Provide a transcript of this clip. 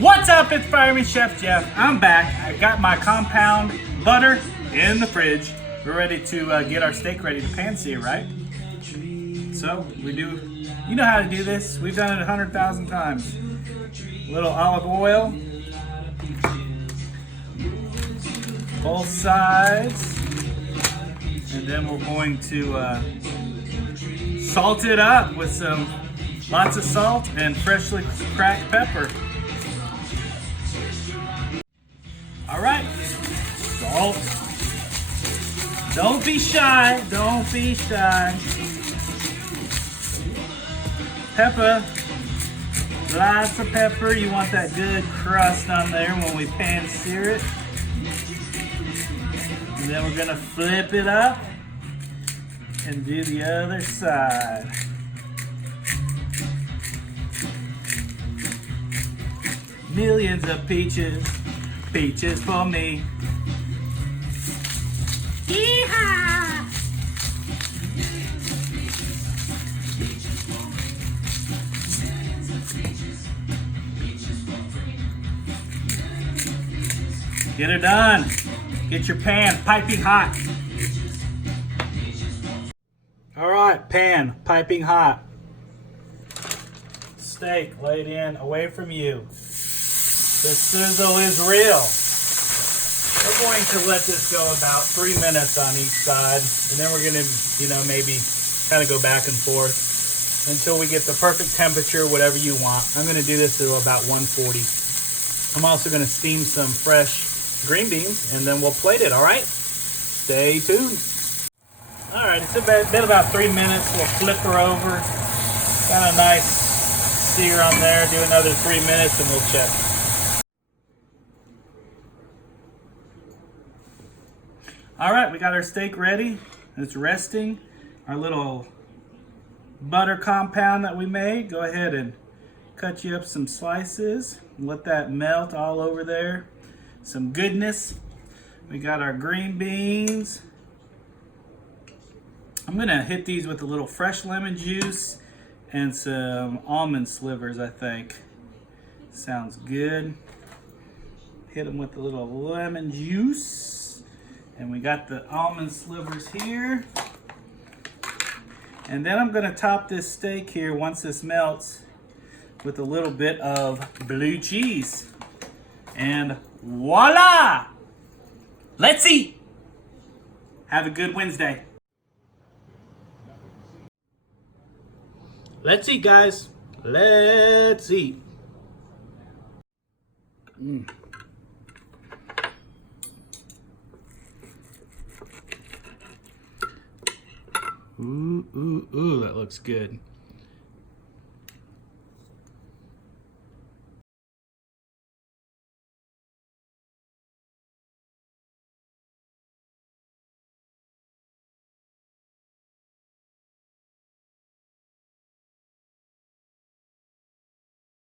What's up? It's Fireman Chef Geoff. I'm back. I got my compound butter in the fridge. We're ready to get our steak ready to pan sear, right? So you know how to do this. We've done it 100,000 times. A little olive oil, both sides, and then we're going to salt it up with lots of salt and freshly cracked pepper. All right, salt. Don't be shy, don't be shy. Pepper, lots of pepper. You want that good crust on there when we pan sear it. And then we're gonna flip it up and do the other side. Millions of peaches, peaches for me. Yeehaw! Get it done. Get your pan piping hot. All right, pan piping hot. Steak laid in away from you. The sizzle is real. We're going to let this go about 3 minutes on each side, and then we're going to, maybe kind of go back and forth until we get the perfect temperature, whatever you want. I'm going to do this to about 140. I'm also going to steam some fresh green beans, and then we'll plate it, all right? Stay tuned. All right, it's been about 3 minutes. We'll flip her over. Got a nice sear on there. Do another 3 minutes, and we'll check. All right, we got our steak ready. It's resting. Our little butter compound that we made. Go ahead and cut you up some slices. Let that melt all over there. Some goodness. We got our green beans. I'm gonna hit these with a little fresh lemon juice and some almond slivers, I think. Sounds good. Hit them with a little lemon juice. And we got the almond slivers here. And then I'm gonna top this steak here once this melts with a little bit of blue cheese. And voila! Let's eat! Have a good Wednesday. Let's eat, guys. Let's eat. Ooh, ooh, ooh, that looks good.